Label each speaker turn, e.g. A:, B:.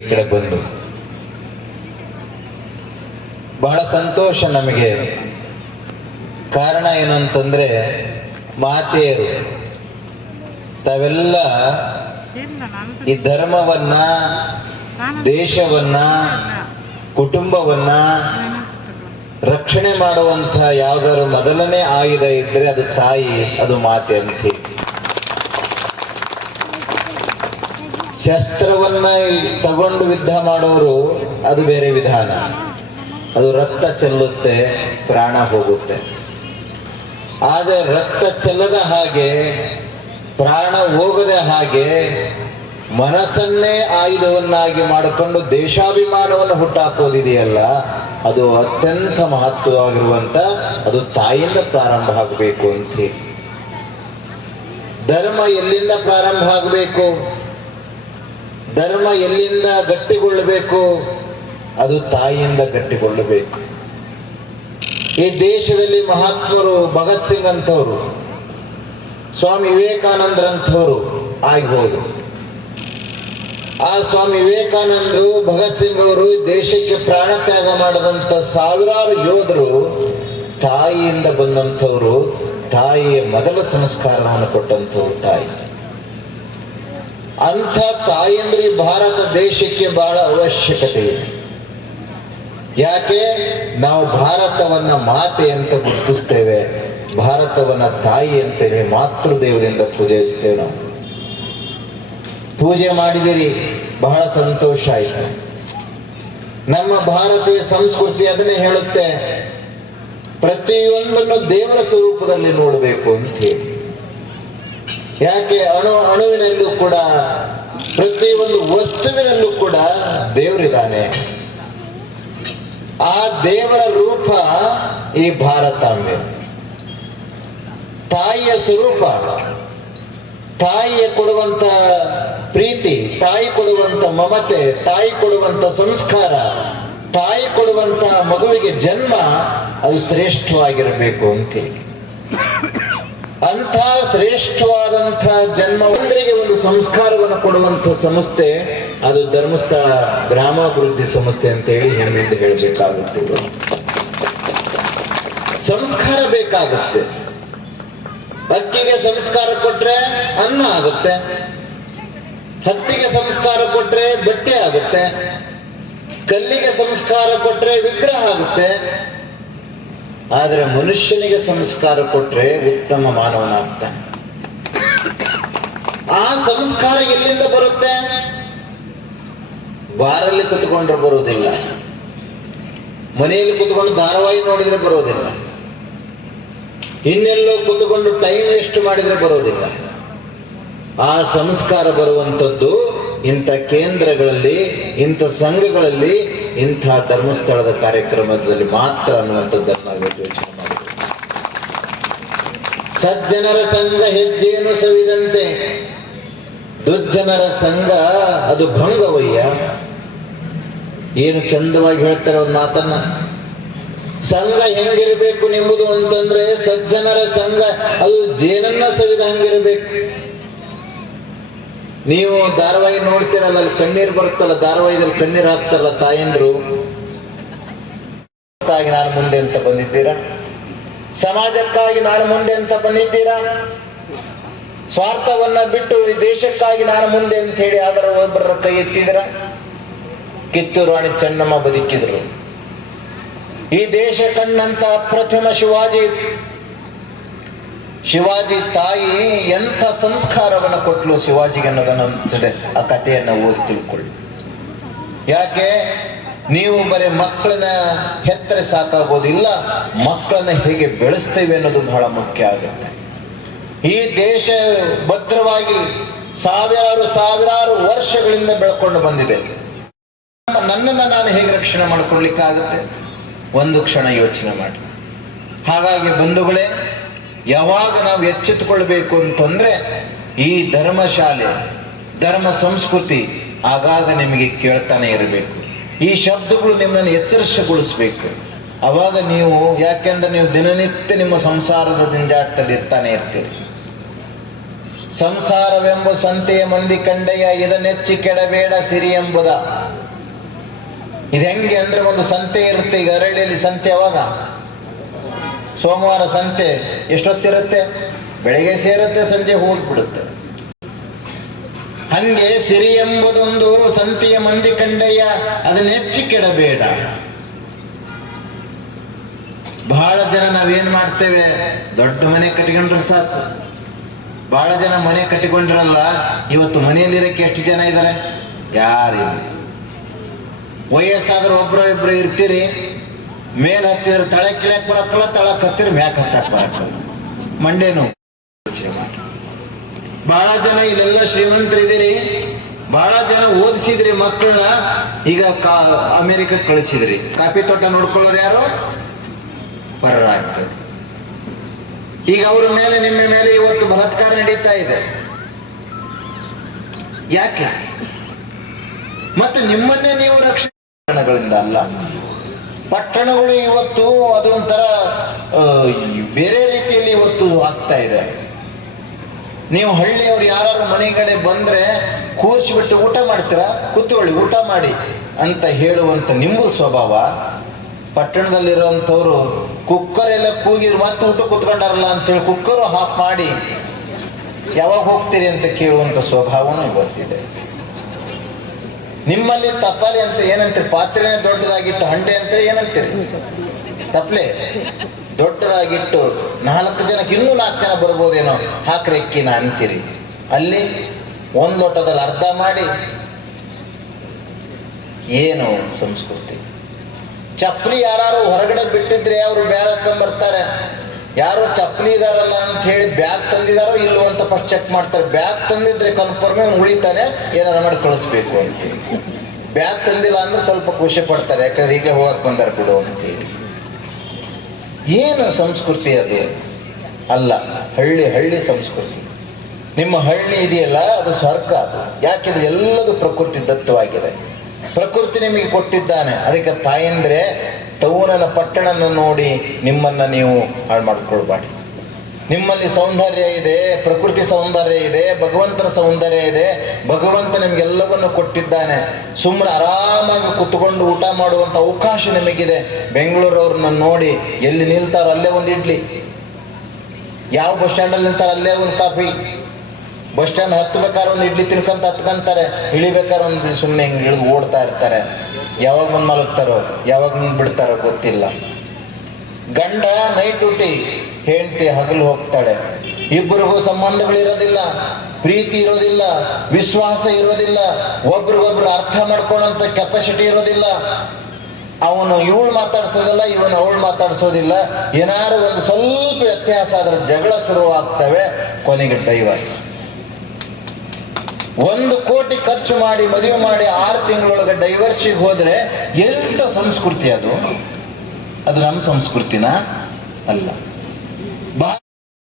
A: ಕಡೆ ಬಂದು. ಬಹಳ ಸಂತೋಷ ನಮಗೆ. ಕಾರಣ ಏನು ಅಂತಂದ್ರೆ ಮಾತೆಯರು, ತಾವೆಲ್ಲ ಈ ಧರ್ಮವನ್ನ, ದೇಶವನ್ನ, ಕುಟುಂಬವನ್ನ ರಕ್ಷಣೆ ಮಾಡುವಂತ ಯಾವ್ದಾದ್ರು ಮೊದಲನೇ ಆಯುಧ ಇದ್ರೆ ಅದು ತಾಯಿ, ಅದು ಮಾತೆ ಅಂತ ಹೇಳಿ. ಶಸ್ತ್ರವನ್ನ ತಗೊಂಡು ಯುದ್ಧ ಮಾಡೋರು ಅದು ಬೇರೆ ವಿಧಾನ. ಅದು ರಕ್ತ ಚೆಲ್ಲುತ್ತೆ, ಪ್ರಾಣ ಹೋಗುತ್ತೆ. ಆದರೆ ರಕ್ತ ಚೆಲ್ಲದ ಹಾಗೆ, ಪ್ರಾಣ ಹೋಗದ ಹಾಗೆ ಮನಸ್ಸನ್ನೇ ಆಯುಧವನ್ನಾಗಿ ಮಾಡಿಕೊಂಡು ದೇಶಾಭಿಮಾನವನ್ನು ಹುಟ್ಟಾಕೋದಿದೆಯಲ್ಲ, ಅದು ಅತ್ಯಂತ ಮಹತ್ವವಾಗಿರುವಂತ, ಅದು ತಾಯಿಂದ ಪ್ರಾರಂಭ ಆಗಬೇಕು ಅಂತ ಧರ್ಮ ಎಲ್ಲಿಂದ ಪ್ರಾರಂಭ ಆಗಬೇಕು? ಧರ್ಮ ಎಲ್ಲಿಂದ ಗಟ್ಟಿಗೊಳ್ಳಬೇಕು? ಅದು ತಾಯಿಯಿಂದ ಗಟ್ಟಿಗೊಳ್ಳಬೇಕು. ಈ ದೇಶದಲ್ಲಿ ಮಹಾತ್ಮರು ಭಗತ್ ಸಿಂಗ್ ಅಂತವರು ಸ್ವಾಮಿ ವಿವೇಕಾನಂದರಂಥವರು ಆಗ್ಬೋದು. ಆ ಸ್ವಾಮಿ ವಿವೇಕಾನಂದರು, ಭಗತ್ ಸಿಂಗ್ ಅವರು ದೇಶಕ್ಕೆ ಪ್ರಾಣ ತ್ಯಾಗ ಮಾಡದಂತ ಸಾವಿರಾರು ಯೋಧರು ತಾಯಿಯಿಂದ ಬಂದಂಥವರು, ತಾಯಿಯ ಮೊದಲ ಸಂಸ್ಕಾರವನ್ನು ಕೊಟ್ಟಂಥವ್ರು ತಾಯಿ. ಅಂಥ ತಾಯಂದ್ರಿ ಭಾರತ ದೇಶಕ್ಕೆ ಬಹಳ ಅವಶ್ಯಕತೆ ಇದೆ. ಯಾಕೆ? ನಾವು ಭಾರತವನ್ನ ಮಾತೆ ಅಂತ ಗುರುತಿಸ್ತೇವೆ, ಭಾರತವನ್ನ ತಾಯಿ ಅಂತ ಹೇಳಿ ಮಾತೃದೇವದಿಂದ ಪೂಜಿಸ್ತೇವೆ ನಾವು. ಪೂಜೆ ಮಾಡಿದಿರಿ, ಬಹಳ ಸಂತೋಷ ಆಯ್ತು. ನಮ್ಮ ಭಾರತೀಯ ಸಂಸ್ಕೃತಿ ಅದನ್ನೇ ಹೇಳುತ್ತೆ, ಪ್ರತಿಯೊಂದನ್ನು ದೇವರ ಸ್ವರೂಪದಲ್ಲಿ ನೋಡಬೇಕು ಅಂತ ಹೇಳಿ. ಯಾಕೆ ಅಣು ಅಣುವಿನಲ್ಲೂ ಕೂಡ, ಪ್ರತಿಯೊಂದು ವಸ್ತುವಿನಲ್ಲೂ ಕೂಡ ದೇವರಿದ್ದಾನೆ. ಆ ದೇವರ ರೂಪ ಈ ಭಾರತಾಂಬೆ. ತಾಯಿಯ ಸ್ವರೂಪ ತಾಯಿಯ ಕೊಡುವಂತ ಪ್ರೀತಿ, ತಾಯಿ ಕೊಡುವಂತ ಮಮತೆ, ತಾಯಿ ಕೊಡುವಂತ ಸಂಸ್ಕಾರ, ತಾಯಿ ಕೊಡುವಂತ ಮಗುವಿಗೆ ಜನ್ಮ, ಅದು ಶ್ರೇಷ್ಠವಾಗಿರಬೇಕು ಅಂತೇಳಿ ಅಂಥ ಶ್ರೇಷ್ಠವಾದಂತಹ ಜನ್ಮ ಒಂದರಿಗೆ ಒಂದು ಸಂಸ್ಕಾರವನ್ನು ಕೊಡುವಂತ ಸಂಸ್ಥೆ, ಅದು ಧರ್ಮಸ್ಥಳ ಗ್ರಾಮಾಭಿವೃದ್ಧಿ ಸಂಸ್ಥೆ ಅಂತ ಹೇಳಿ ಹೆಮ್ಮೆಯಿಂದ ಹೇಳಬೇಕಾಗುತ್ತೆ. ಸಂಸ್ಕಾರ ಬೇಕಾಗುತ್ತೆ. ಅಕ್ಕಿಗೆ ಸಂಸ್ಕಾರ ಕೊಟ್ರೆ ಅನ್ನ ಆಗುತ್ತೆ. ಹತ್ತಿಗೆ ಸಂಸ್ಕಾರ ಕೊಟ್ರೆ ಬಟ್ಟೆ ಆಗುತ್ತೆ. ಕಲ್ಲಿಗೆ ಸಂಸ್ಕಾರ ಕೊಟ್ರೆ ವಿಗ್ರಹ ಆಗುತ್ತೆ. ಆದರೆ ಮನುಷ್ಯನಿಗೆ ಸಂಸ್ಕಾರ ಕೊಟ್ರೆ ಉತ್ತಮ ಮಾನವನಾಗ್ತಾನೆ. ಆ ಸಂಸ್ಕಾರ ಎಲ್ಲಿಂದ ಬರುತ್ತೆ? ಬಾರಲ್ಲಿ ಕುತ್ಕೊಂಡ್ರೆ ಬರೋದಿಲ್ಲ ಮನೆಯಲ್ಲಿ ಕುತ್ಕೊಂಡು ಧಾರಾವಾಹಿ ನೋಡಿದ್ರೆ ಬರೋದಿಲ್ಲ ಇನ್ನೆಲ್ಲೋ ಕುತ್ಕೊಂಡು ಟೈಮ್ ವೇಸ್ಟ್ ಮಾಡಿದ್ರೆ ಬರೋದಿಲ್ಲ ಆ ಸಂಸ್ಕಾರ ಬರುವಂಥದ್ದು ಇಂಥ ಕೇಂದ್ರಗಳಲ್ಲಿ, ಇಂಥ ಸಂಘಗಳಲ್ಲಿ, ಇಂಥ ಧರ್ಮಸ್ಥಳದ ಕಾರ್ಯಕ್ರಮದಲ್ಲಿ ಮಾತ್ರ ಅನ್ನುವಂಥದ್ದನ್ನು ಯೋಚನೆ ಸಜ್ಜನರ ಸಂಘ ಹೆಜ್ಜೆಯನ್ನು ಸವಿದಂತೆ. ದುರ್ಜನರ ಸಂಘ, ಅದು ಭಂಗವಯ್ಯ. ಏನು ಚಂದವಾಗಿ ಹೇಳ್ತಾರೆ ಒಂದು ಮಾತನ್ನ. ಸಂಘ ಹೆಂಗಿರಬೇಕು ನಿಂಬುದು ಅಂತಂದ್ರೆ ಸಜ್ಜನರ ಸಂಘ, ಅದು ಜೇನನ್ನ ಸವಿದ ಹಂಗಿರಬೇಕು. ನೀವು ಧಾರಾವಾಹಿ ನೋಡ್ತೀರಲ್ಲ, ಅಲ್ಲಿ ಕಣ್ಣೀರು ಬರುತ್ತಲ್ಲ, ಧಾರಾವಾಹಿದಲ್ಲಿ ಕಣ್ಣೀರು ಹಾಕ್ತಾರಲ್ಲ ತಾಯಂದ್ರು. ಸಮಾಜಕ್ಕಾಗಿ ನಾನು ಮುಂದೆ ಅಂತ ಬಂದಿದ್ದೀರಾ? ಸಮಾಜಕ್ಕಾಗಿ ನಾನು ಮುಂದೆ ಅಂತ ಬಂದಿದ್ದೀರಾ? ಸ್ವಾರ್ಥವನ್ನ ಬಿಟ್ಟು ಈ ದೇಶಕ್ಕಾಗಿ ನಾನು ಮುಂದೆ ಅಂತ ಹೇಳಿ ಅದರ ಒಬ್ಬರ ಕೈ ಎತ್ತಿದ್ರ ಕಿತ್ತೂರು ರಾಣಿ ಚೆನ್ನಮ್ಮ ಬದುಕಿದ್ರು. ಈ ದೇಶ ಕಣ್ಣಂತ ಪ್ರಥಮ ಶಿವಾಜಿ. ಶಿವಾಜಿ ತಾಯಿ ಎಂಥ ಸಂಸ್ಕಾರವನ್ನು ಕೊಟ್ಲು ಶಿವಾಜಿಗೆ ಅನ್ನೋದನ್ನ ಆ ಕಥೆಯನ್ನು ಓದಿ ತಿಳ್ಕೊಳ್ಳಿ. ಯಾಕೆ? ನೀವು ಬರೀ ಮಕ್ಕಳನ್ನ ಹೆತ್ತರೆ ಸಾಕಾಗೋದಿಲ್ಲ ಮಕ್ಕಳನ್ನ ಹೇಗೆ ಬೆಳೆಸ್ತೇವೆ ಅನ್ನೋದು ಬಹಳ ಮುಖ್ಯ ಆಗುತ್ತೆ. ಈ ದೇಶ ಭದ್ರವಾಗಿ ಸಾವಿರಾರು ಸಾವಿರಾರು ವರ್ಷಗಳಿಂದ ಬೆಳ್ಕೊಂಡು ಬಂದಿದೆ. ನನ್ನನ್ನು ನಾನು ಹೇಗೆ ರಕ್ಷಣೆ ಮಾಡ್ಕೊಳ್ಳಿಕ್ಕಾಗುತ್ತೆ ಒಂದು ಕ್ಷಣ ಯೋಚನೆ ಮಾಡಿ. ಹಾಗಾಗಿ ಬಂಧುಗಳೇ, ಯಾವಾಗ ನಾವು ಎಚ್ಚೆತ್ತುಕೊಳ್ಬೇಕು ಅಂತಂದ್ರೆ, ಈ ಧರ್ಮಶಾಲೆ, ಧರ್ಮ ಸಂಸ್ಕೃತಿ ಆಗಾಗ ನಿಮಗೆ ಕೇಳ್ತಾನೆ ಇರಬೇಕು. ಈ ಶಬ್ದಗಳು ನಿಮ್ಮನ್ನು ಎಚ್ಚರಿಸಗೊಳಿಸ್ಬೇಕು. ಅವಾಗ ನೀವು ಯಾಕೆಂದ್ರೆ ನೀವು ದಿನನಿತ್ಯ ನಿಮ್ಮ ಸಂಸಾರದ ದಿಂಜಾಟದಲ್ಲಿ ಇರ್ತಾನೆ ಇರ್ತೀರಿ. ಸಂಸಾರವೆಂಬ ಸಂತೆಯ ಮಂದಿ ಕಂಡೆಯ ಇದನ್ನೆಚ್ಚಿ ಕೆಡಬೇಡ ಸಿರಿ ಎಂಬುದ. ಇದು ಹೆಂಗೆ ಅಂದ್ರೆ ಒಂದು ಸಂತೆ ಇರುತ್ತೆ, ಈಗ ಅರಳಿಯಲ್ಲಿ ಸಂತೆ ಅವಾಗ ಸೋಮವಾರ ಸಂತೆ, ಎಷ್ಟೊತ್ತಿರುತ್ತೆ? ಬೆಳಿಗ್ಗೆ ಸೇರುತ್ತೆ, ಸಂಜೆ ಹೋಗ್ಬಿಡುತ್ತೆ. ಹಂಗೆ ಸಿರಿ ಎಂಬುದೊಂದು ಸಂತಿಯ ಮಂದಿ ಕಂಡಯ್ಯ ಅದನ್ನ ಕೆಡಬೇಡ. ಬಹಳ ಜನ ನಾವೇನ್ ಮಾಡ್ತೇವೆ? ದೊಡ್ಡ ಮನೆ ಕಟ್ಕೊಂಡ್ರೆ ಸಾಕು. ಬಹಳ ಜನ ಮನೆ ಕಟ್ಟಿಕೊಂಡಿರಲ್ಲ, ಇವತ್ತು ಮನೆಯಲ್ಲಿರಕ್ಕೆ ಎಷ್ಟು ಜನ ಇದ್ದಾರೆ ಯಾರಿಲ್ಲ. ವಯಸ್ಸಾದ್ರೆ ಒಬ್ರು ಇಬ್ರು ಇರ್ತೀರಿ, ಮೇಲ್ ಹತ್ತಿದ್ರೆ ತಳೆ ಕಿಳಕ್ ಬರಕ್ಕಲ್ಲ ತಳಕ್ ಹತ್ತಿರ ಮ್ಯಾಕ್ ಹತ್ತಕ್ ಬರಕ್ಕಲ್ಲ ಮಂಡೇನು ಬಹಳ ಜನ ಇಲ್ಲೆಲ್ಲ ಶ್ರೀಮಂತರಿದ್ದೀರಿ. ಬಹಳ ಜನ ಓದಿಸಿದ್ರಿ ಮಕ್ಕಳನ್ನ. ಈಗ ಅಮೆರಿಕಕ್ಕೆ ಕಳಿಸಿದ್ರಿ. ಕಾಫಿ ತೋಟ ನೋಡ್ಕೊಳ್ಳೋರು ಯಾರು? ಪರರಾಗ್ತದೆ ಈಗ ಅವರ ಮೇಲೆ, ನಿಮ್ಮ ಮೇಲೆ ಇವತ್ತು ಬಲತ್ಕಾರ ನಡೀತಾ ಇದೆ. ಯಾಕೆ? ಮತ್ತು ನಿಮ್ಮನ್ನೇ ನೀವು ರಕ್ಷಣೆಗಳಿಂದ ಅಲ್ಲ. ಪಟ್ಟಣಗಳು ಇವತ್ತು ಅದೊಂಥರ ಬೇರೆ ರೀತಿಯಲ್ಲಿ ಇವತ್ತು ಆಗ್ತಾ ಇದೆ. ನೀವು ಹಳ್ಳಿಯವ್ರು ಯಾರು ಮನೆಗಳೆ ಬಂದ್ರೆ ಕೂರಿಸ್ಬಿಟ್ಟು ಊಟ ಮಾಡ್ತೀರಾ? ಕೂತ್ಕೊಳ್ಳಿ, ಊಟ ಮಾಡಿ ಅಂತ ಹೇಳುವಂತ ನಿಂಬು ಸ್ವಭಾವ. ಪಟ್ಟಣದಲ್ಲಿರುವಂಥವ್ರು ಕುಕ್ಕರ್ ಎಲ್ಲ ಕೂಗಿದ್ರು ಮತ್ತೆ ಊಟ ಕೂತ್ಕೊಂಡಾರಲ್ಲ ಅಂತೇಳಿ ಕುಕ್ಕರು ಹಾಫ್ ಮಾಡಿ, ಯಾವಾಗ ಹೋಗ್ತೀರಿ ಅಂತ ಕೇಳುವಂತ ಸ್ವಭಾವನೂ ಇವತ್ತಿದೆ. ನಿಮ್ಮಲ್ಲಿ ತಪ್ಪಾಲಿ ಅಂತ ಏನಂತೀರಿ? ಪಾತ್ರೆನೇ ದೊಡ್ಡದಾಗಿತ್ತು, ಹಂಡೆ ಅಂತ ಏನಂತೀರಿ? ತಪ್ಲೆ ದೊಡ್ಡದಾಗಿಟ್ಟು ನಾಲ್ಕು ಜನಕ್ಕೆ ಇನ್ನೂ ನಾಲ್ಕು ಜನ ಬರ್ಬೋದೇನೋ ಹಾಕ್ರಿ ನಾ ಅಂತೀರಿ. ಅಲ್ಲಿ ಒಂದ್ ಲೋಟದಲ್ಲಿ ಅರ್ಧ ಮಾಡಿ. ಏನು ಸಂಸ್ಕೃತಿ? ಚಪ್ಪಲಿ ಯಾರು ಹೊರಗಡೆ ಬಿಟ್ಟಿದ್ರೆ ಅವರು ಬ್ಯಾಗ್ ಹಾಕೊಂಡ್ಬರ್ತಾರೆ ಯಾರು ಚಪ್ಪಲಿ ಇದಾರಲ್ಲ ಅಂತ ಹೇಳಿ ಬ್ಯಾಗ್ ತಂದಿದಾರೋ ಇಲ್ಲೋ ಅಂತ ಫಸ್ಟ್ ಚೆಕ್ ಮಾಡ್ತಾರೆ. ಬ್ಯಾಗ್ ತಂದಿದ್ರೆ ಕನ್ಫರ್ಮ್ ಉಳಿತಾನೆ, ಏನಾರ ಮಾಡಿ ಕಳಿಸ್ಬೇಕು ಅಂತ ಬ್ಯಾಗ್ ತಂದಿಲ್ಲ ಅಂದ್ರೆ ಸ್ವಲ್ಪ ಖುಷಿ ಪಡ್ತಾರೆ. ಯಾಕಂದ್ರೆ ಈಗ ಹೋಗಕ್ ಬಂದಾರ ಬಿಡು ಅಂತ ಹೇಳಿ. ಏನು ಸಂಸ್ಕೃತಿ ಅದು? ಅಲ್ಲ, ಹಳ್ಳಿ ಹಳ್ಳಿ ಸಂಸ್ಕೃತಿ. ನಿಮ್ಮ ಹಳ್ಳಿ ಇದೆಯಲ್ಲ, ಅದು ಸ್ವರ್ಗ ಅದು. ಯಾಕೆಂದ್ರೆ ಎಲ್ಲದು ಪ್ರಕೃತಿ ದತ್ತವಾಗಿದೆ. ಪ್ರಕೃತಿ ನಿಮಗೆ ಕೊಟ್ಟಿದ್ದಾನೆ. ಅದಕ್ಕೆ ತಾಯಂದ್ರೆ, ಟೌನನ ಪಟ್ಟಣನ ನೋಡಿ ನಿಮ್ಮನ್ನ ನೀವು ಹಾಳು ಮಾಡ್ಕೊಳ್ಬಾಡಿ ನಿಮ್ಮಲ್ಲಿ ಸೌಂದರ್ಯ ಇದೆ, ಪ್ರಕೃತಿ ಸೌಂದರ್ಯ ಇದೆ, ಭಗವಂತನ ಸೌಂದರ್ಯ ಇದೆ, ಭಗವಂತ ನಿಮ್ಗೆಲ್ಲವನ್ನು ಕೊಟ್ಟಿದ್ದಾನೆ. ಸುಮ್ಮನೆ ಆರಾಮಾಗಿ ಕುತ್ಕೊಂಡು ಊಟ ಮಾಡುವಂತ ಅವಕಾಶ ನಿಮಗಿದೆ. ಬೆಂಗಳೂರವ್ರನ್ನ ನೋಡಿ ಎಲ್ಲಿ ನಿಲ್ತಾರೋ ಅಲ್ಲೇ ಒಂದು ಇಡ್ಲಿ. ಯಾವ ಬಸ್ ಸ್ಟ್ಯಾಂಡಲ್ಲಿ ನಿಲ್ತಾರೋ ಅಲ್ಲೇ ಒಂದು ಕಾಫಿ. ಬಸ್ ಸ್ಟ್ಯಾಂಡ್ ಹತ್ಬೇಕಾದ್ರೆ ಒಂದು ಇಡ್ಲಿ ತಿನ್ಕಂತ ಹತ್ಕೊಂತಾರೆ. ಇಳಿಬೇಕಾದ್ರೆ ಒಂದು ಸುಮ್ಮನೆ ಹಿಂಗೆ ಇಳಿದು ಓಡ್ತಾ ಇರ್ತಾರೆ. ಯಾವಾಗ ಬಂದು ಮಲಗ್ತಾರೋ, ಯಾವಾಗ ಬಂದು ಬಿಡ್ತಾರೋ ಗೊತ್ತಿಲ್ಲ. ಗಂಡ ನೈಟ್ ಡ್ಯೂಟಿ. ಹೆಂಡತಿ ಹಗಲು ಹೋಗ್ತಾಳೆ. ಇಬ್ಬರಿಗೂ ಸಂಬಂಧಗಳಿರೋದಿಲ್ಲ, ಪ್ರೀತಿ ಇರೋದಿಲ್ಲ, ವಿಶ್ವಾಸ ಇರೋದಿಲ್ಲ, ಒಬ್ರಿಗೊಬ್ರು ಅರ್ಥ ಮಾಡ್ಕೊಳ್ಳೋಂಥ ಕೆಪಾಸಿಟಿ ಇರೋದಿಲ್ಲ. ಅವನು ಇವಳು ಮಾತಾಡ್ಸೋದಿಲ್ಲ, ಇವನು ಅವಳು ಮಾತಾಡ್ಸೋದಿಲ್ಲ. ಏನಾದ್ರು ಒಂದು ಸ್ವಲ್ಪ ವ್ಯತ್ಯಾಸ ಆದ್ರೆ ಜಗಳ ಶುರುವಾಗ್ತವೆ, ಕೊನೆಗೆ ಡೈವರ್ಸ್ ಒಂದು ಕೋಟಿ ಖರ್ಚು ಮಾಡಿ, ಮದುವೆ ಮಾಡಿ ಆರು ತಿಂಗಳೊಳಗೆ ಡೈವರ್ಸಿಗೆ ಹೋದ್ರೆ ಎಂತ ಸಂಸ್ಕೃತಿ ಅದು? ಅದು ನಮ್ಮ ಸಂಸ್ಕೃತಿನ? ಅಲ್ಲ.